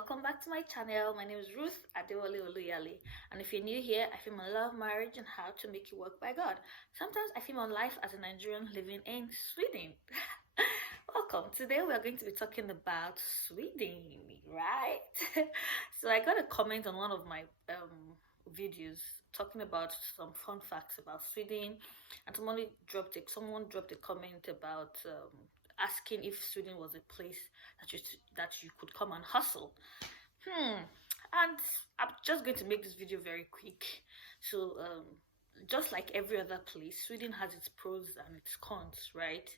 welcome back to my channel. My name is Ruth Adewale Oluyale, and if you're new here, I film on love, marriage, and how to make it work by God. Sometimes I film on life as a Nigerian living in Sweden. Welcome. Today we are going to be talking about Sweden, right? So I got a comment on one of my videos talking about some fun facts about Sweden, and someone dropped a comment about asking if Sweden was a place that you could come and hustle. And I'm just going to make this video very quick. So just like every other place, Sweden has its pros and its cons, right?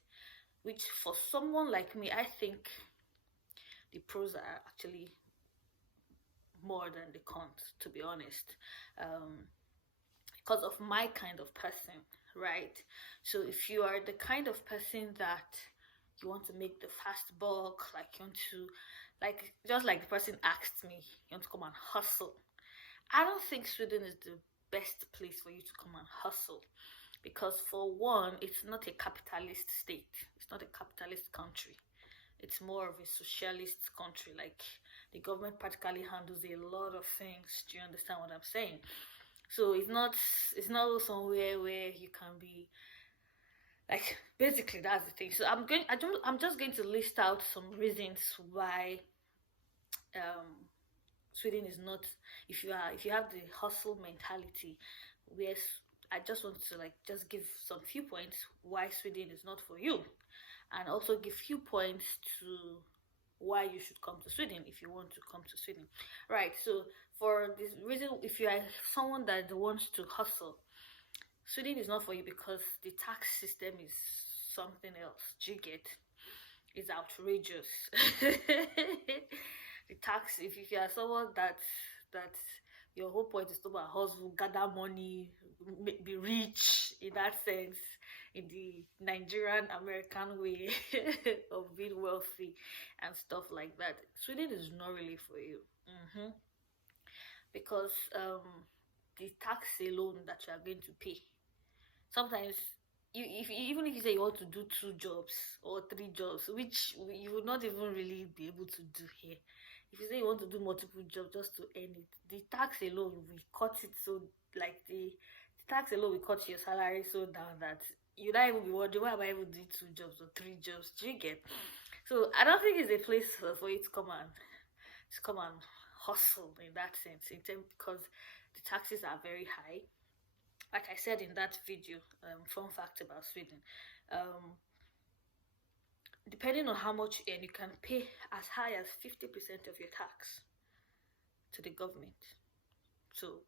Which for someone like me, I think the pros are actually more than the cons, to be honest, because of my kind of person, right? So if you are the kind of person that you want to make the fast buck, like you want to, like just like the person asked me, you want to come and hustle, I don't think Sweden is the best place for you to come and hustle, because for one, it's not a capitalist state, it's not a capitalist country, it's more of a socialist country. Like, the government practically handles a lot of things. Do you understand what I'm saying? So it's not somewhere where you can be like, basically that's the thing. So I'm just going to list out some reasons why Sweden is not, if you have the hustle mentality, where I just want to like just give some few points why Sweden is not for you, and also give few points to why you should come to Sweden if you want to come to Sweden. Right, so for this reason, if you are someone that wants to hustle, Sweden is not for you because the tax system is something else. Do you get? It's outrageous. The tax, if you are someone that your whole point is to hustle, gather money, be rich in that sense, in the Nigerian American way of being wealthy and stuff like that, Sweden is not really for you. Because the tax alone that you are going to pay, sometimes even if you say you want to do 2 jobs or 3 jobs, which you would not even really be able to do here. If you say you want to do multiple jobs just to earn it, the tax alone will cut it, so like the tax alone will cut your salary so down that you don't even be wondering, why am I even doing 2 jobs or 3 jobs? Do you get? So I don't think it's a place for you to come and hustle in that sense, because the taxes are very high. Like I said in that video, fun fact about Sweden, depending on how much you earn, you can pay as high as 50% of your tax to the government. So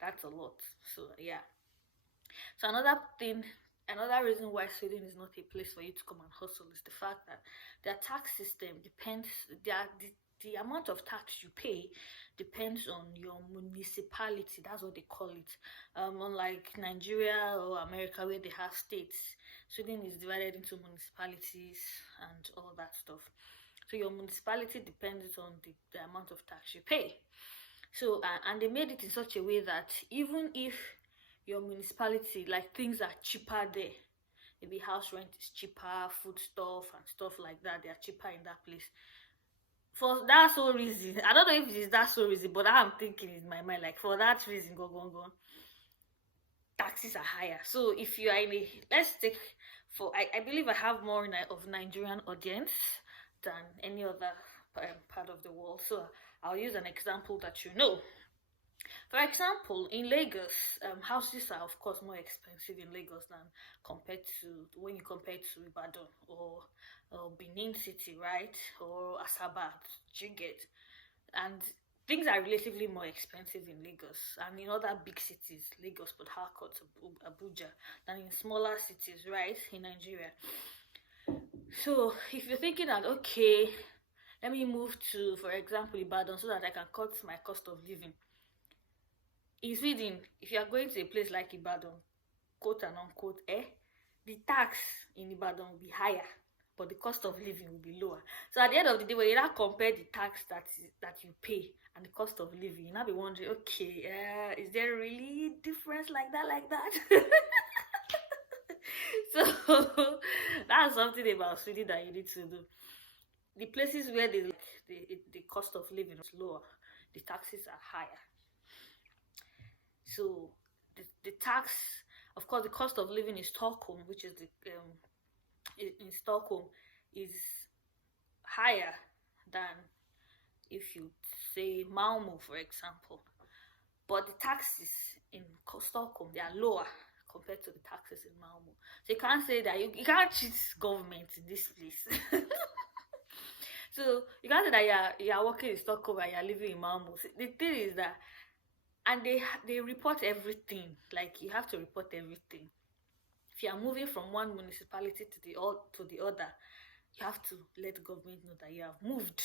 that's a lot. So yeah. So another reason why Sweden is not a place for you to come and hustle is the fact that their tax system depends, the amount of tax you pay depends on your municipality. That's what they call it. Unlike Nigeria or America, where they have states, Sweden is divided into municipalities and all that stuff. So your municipality depends on the amount of tax you pay. So and they made it in such a way that even if your municipality, like, things are cheaper there, maybe house rent is cheaper, food stuff and stuff like that, they are cheaper in that place. For that sole reason, I don't know if it is that sole reason, but I'm thinking in my mind, like, for that reason, go, taxes are higher. So if you are in a, let's take, for I believe I have more of Nigerian audience than any other part of the world, so I'll use an example that you know. For example, in Lagos, houses are of course more expensive in Lagos than when you compare to Ibadan or Benin City, right? Or Asaba, you get. And things are relatively more expensive in Lagos and in other big cities, Lagos, Port Harcourt, Abuja, than in smaller cities, right, in Nigeria. So if you're thinking that, okay, let me move to, for example, Ibadan, so that I can cut my cost of living. In Sweden, if you are going to a place like Ibadan, quote and unquote, the tax in Ibadan will be higher, but the cost of living will be lower. So at the end of the day, when you now compare the tax that you pay and the cost of living, you now be wondering, okay, is there really difference like that? So that's something about Sweden that you need to do. the places where the cost of living is lower, the taxes are higher. So the tax, of course, the cost of living in Stockholm, which is in Stockholm, is higher than if you say Malmo, for example. But the taxes in Stockholm, they are lower compared to the taxes in Malmo. So you can't say that you can't cheat government in this place. So you can't say that you're working in Stockholm and you're living in Malmo. So the thing is that, and they report everything. Like, you have to report everything. If you are moving from one municipality to the other, you have to let the government know that you have moved,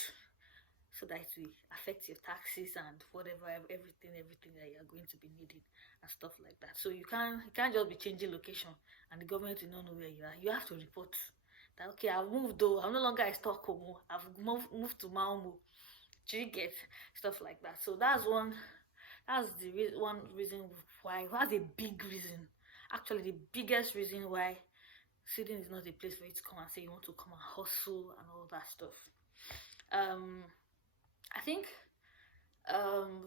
so that it will affect your taxes and whatever, everything that you are going to be needing and stuff like that. So you can't just be changing location and the government will not know where you are. You have to report that, okay, I've moved though, I'm no longer in Stockholm, I've moved to Malmo. Do you get stuff like that? So that's one reason why. That's a big reason, actually the biggest reason why Sweden is not a place for you to come and say you want to come and hustle and all that stuff. I think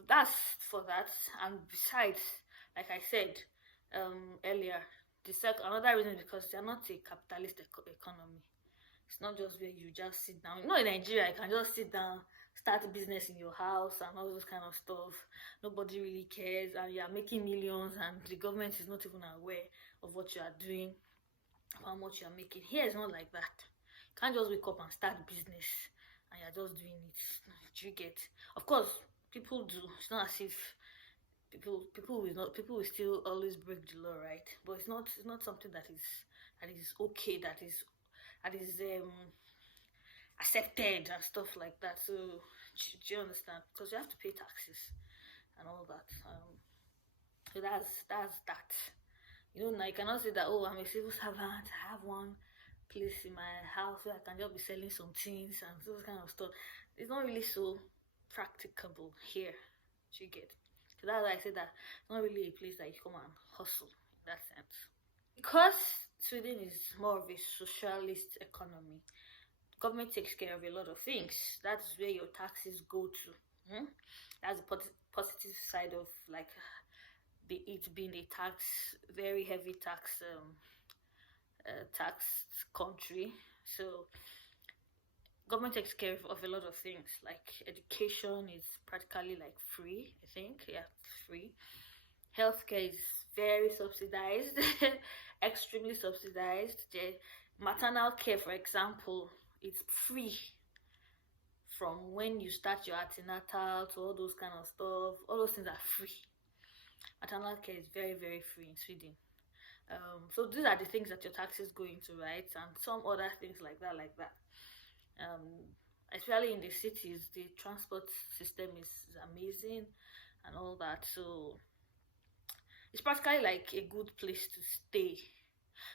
that's for that. And besides, like I said earlier, another reason is because they're not a capitalist economy. It's not just where you just sit down. In Nigeria, you can just sit down, start a business in your house and all those kind of stuff. Nobody really cares, and you are making millions, and the government is not even aware of what you are doing, how much you are making. Here, it's not like that. You can't just wake up and start a business and you're just doing it. Do you get? Of course, people do. It's not as if people will still always break the law, right? But it's not something that is okay, that is accepted and stuff like that. So do you understand? Because you have to pay taxes and all that. So that's that. Now you cannot say that, oh, I'm a civil servant, I have one place in my house where I can just be selling some things and those kind of stuff. It's not really so practicable here. Do you get? So that's why I say that it's not really a place that you come and hustle in that sense. Because Sweden is more of a socialist economy, government takes care of a lot of things. That's where your taxes go to. That's the positive side of, like, it being a very heavy tax country. So government takes care of a lot of things, like education is practically like free. I think, yeah, free. Healthcare is very subsidized, extremely subsidized. The maternal care, for example, it's free from when you start your antenatal to all those kind of stuff. All those things are free. Maternal care is very, very free in Sweden. So these are the things that your taxes go into, right? And some other things like that. Especially in the cities, the transport system is amazing and all that. So it's practically like a good place to stay.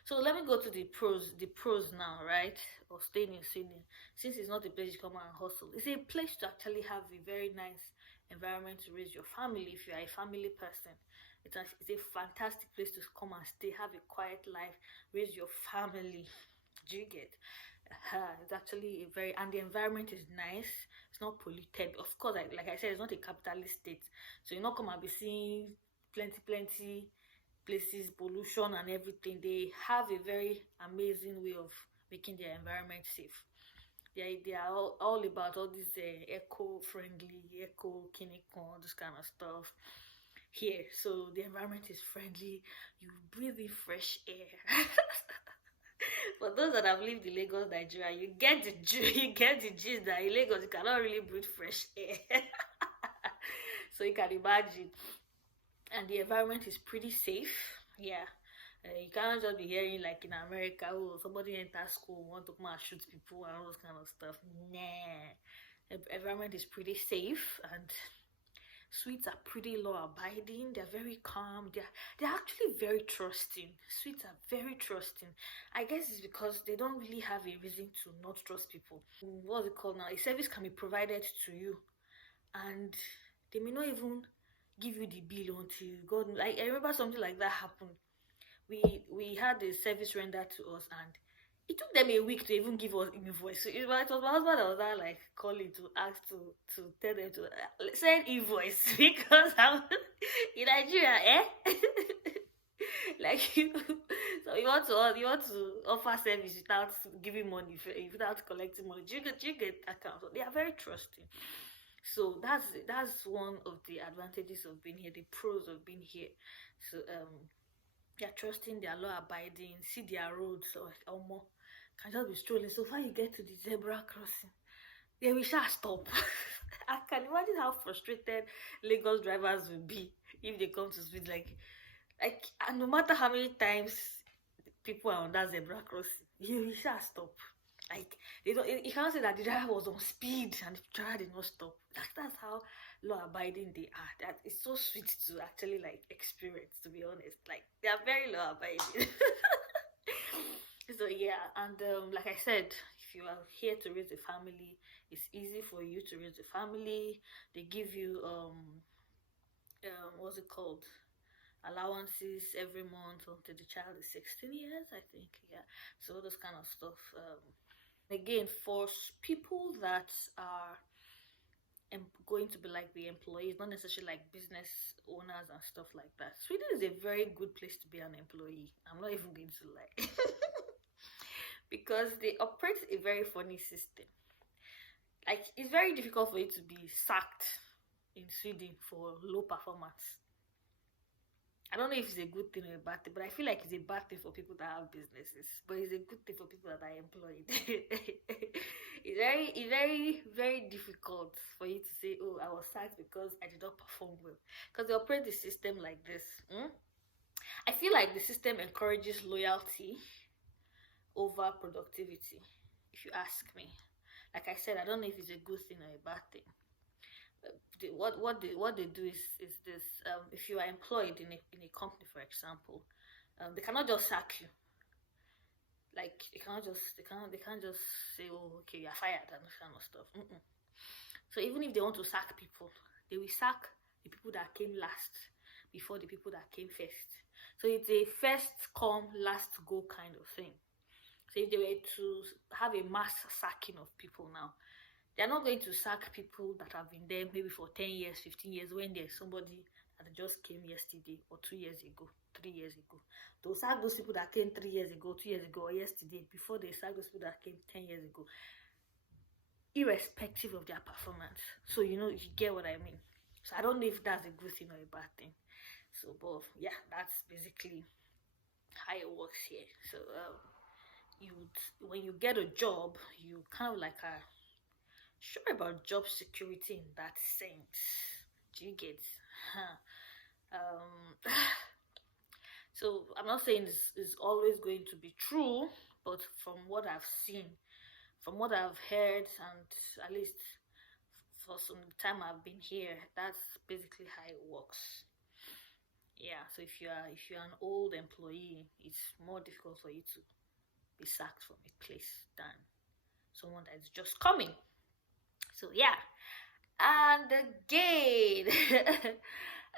So let me go to the pros now, right? Of staying in Sweden, since it's not a place you come and hustle. It's a place to actually have a very nice environment to raise your family. If you are a family person, it's a fantastic place to come and stay, have a quiet life, raise your family. Do you get? It's actually and the environment is nice. It's not polluted. Of course, like I said, it's not a capitalist state, so you're not come and be seeing plenty places, pollution and everything. They have a very amazing way of making their environment safe. They are all about all this eco-friendly, eco-kinikon, this kind of stuff here. So the environment is friendly. You breathe in fresh air. For those that have lived in Lagos, Nigeria, you get the gist that in Lagos you cannot really breathe fresh air. So you can imagine. And the environment is pretty safe. Yeah. You cannot just be hearing like in America, oh, somebody enters school, want to come and shoot people and all those kind of stuff. Nah. The environment is pretty safe, and Swedes are pretty law abiding. They're very calm. They're actually very trusting. Swedes are very trusting. I guess it's because they don't really have a reason to not trust people. What's it called now? A service can be provided to you, and they may not even give you the bill until you go. Like, I remember something like that happened. We had a service rendered to us, and It took them a week to even give us invoice. So it was my husband that was there like calling to ask to tell them to send invoice because I'm in Nigeria, eh? Like you want to offer service without giving money, without collecting money. Do you get accounts? They are very trusting. So that's one of the advantages of being here, the pros of being here. So they're trusting, they're law abiding, see their roads or more. Can just be strolling. So far you get to the zebra crossing, then we shall stop. I can imagine how frustrated Lagos drivers will be if they come to speed like and no matter how many times people are on that zebra crossing, you shall stop. Like they don't you can't say that the driver was on speed and the driver did not stop. That's how law abiding they are. That is so sweet to actually like experience, to be honest. Like they are very law abiding. So yeah, and like I said, if you are here to raise a family, it's easy for you to raise a family. They give you what's it called, allowances every month until the child is 16 years, I think. Yeah, so all those kind of stuff. Again, for people that are going to be like the employees, not necessarily like business owners and stuff like that, Sweden is a very good place to be an employee. I'm not even going to lie. Because they operate a very funny system. Like it's very difficult for you to be sacked in Sweden for low performance. I don't know if it's a good thing or a bad thing, but I feel like it's a bad thing for people that have businesses, but it's a good thing for people that are employed. Very difficult for you to say, "Oh, I was sacked because I did not perform well," because they operate the system like this. I feel like the system encourages loyalty over productivity. If you ask me, like I said, I don't know if it's a good thing or a bad thing. What they do is this: if you are employed in a company, for example, they cannot just sack you. Like they can't just say, oh, okay, you're fired and this kind of stuff. So even if they want to sack people, they will sack the people that came last before the people that came first. So it's a first come last go kind of thing. So if they were to have a mass sacking of people now, they're not going to sack people that have been there maybe for 10 years, 15 years, when there's somebody that just came yesterday or 2 years ago, 3 years ago. They'll sack those people that came 3 years ago, 2 years ago, or yesterday, before they sack those people that came 10 years ago, irrespective of their performance. So, you get what I mean. So I don't know if that's a good thing or a bad thing. So, but yeah, that's basically how it works here. So, when you get a job, you kind of like are sure about job security in that sense. Do you get? So I'm not saying this is always going to be true, but from what I've seen, from what I've heard, and at least for some time I've been here, that's basically how it works. Yeah, so if you're an old employee, it's more difficult for you to be sacked from a place than someone that's just coming. So yeah, and again,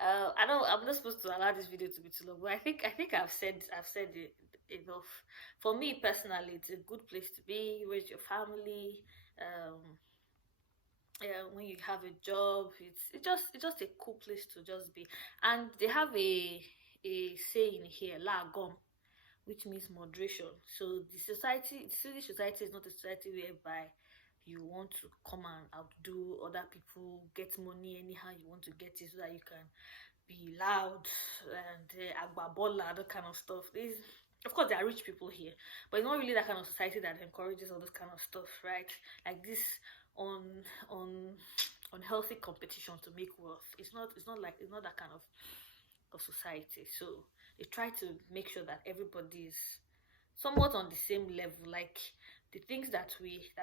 I'm not supposed to allow this video to be too long, but I think I've said it enough. For me personally, it's a good place to be. Raise your family. When you have a job, it's just a cool place to just be. And they have a saying here, "La gom," which means moderation. So the Swedish society is not a society whereby you want to come and outdo other people, get money anyhow you want to get it, so that you can be loud and agbabola, that kind of stuff. Of course, there are rich people here, but it's not really that kind of society that encourages all this kind of stuff, right? Like this on unhealthy competition to make wealth. It's not that kind of society. So they try to make sure that everybody is somewhat on the same level. Like the things that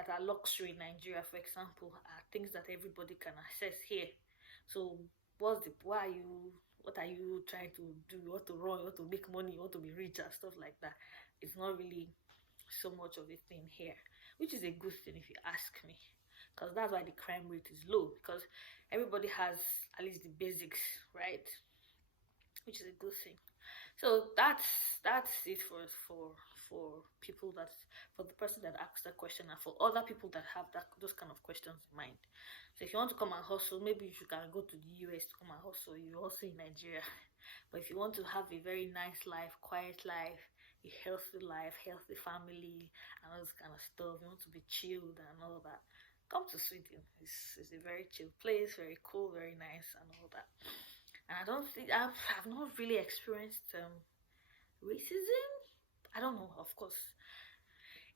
are luxury in Nigeria, for example, are things that everybody can access here. So what are you trying to do? You want to run, you want to make money, you want to be rich and stuff like that. It's not really so much of a thing here, which is a good thing if you ask me, because that's why the crime rate is low, because everybody has at least the basics, right? Which is a good thing. So that's it for people that, for the person that asked that question, and for other people that have that those kind of questions in mind. So if you want to come and hustle, maybe you can go to the US to come and hustle. You also in Nigeria. But if you want to have a very nice life, quiet life, a healthy life, healthy family, and all this kind of stuff, you want to be chilled and all that, come to Sweden. It's a very chill place, very cool, very nice, and all that. And I don't think I've not really experienced racism. I don't know, of course.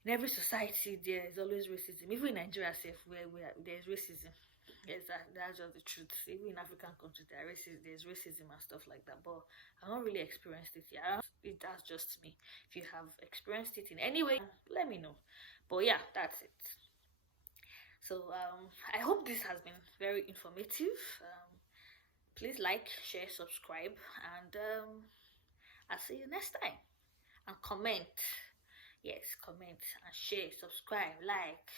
In every society, there is always racism. Even in Nigeria, where there's racism. Yes, that's just the truth. Even in African countries, there's racism and stuff like that. But I've not really experienced it yet. That's just me. If you have experienced it in any way, let me know. But yeah, that's it. So I hope this has been very informative. Please like, share, subscribe, and I'll see you next time. And comment. Yes, comment and share, subscribe, like,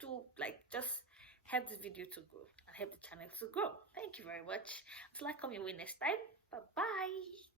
do like just help the video to grow and help the channel to grow. Thank you very much. Until I come your way next time. Bye bye.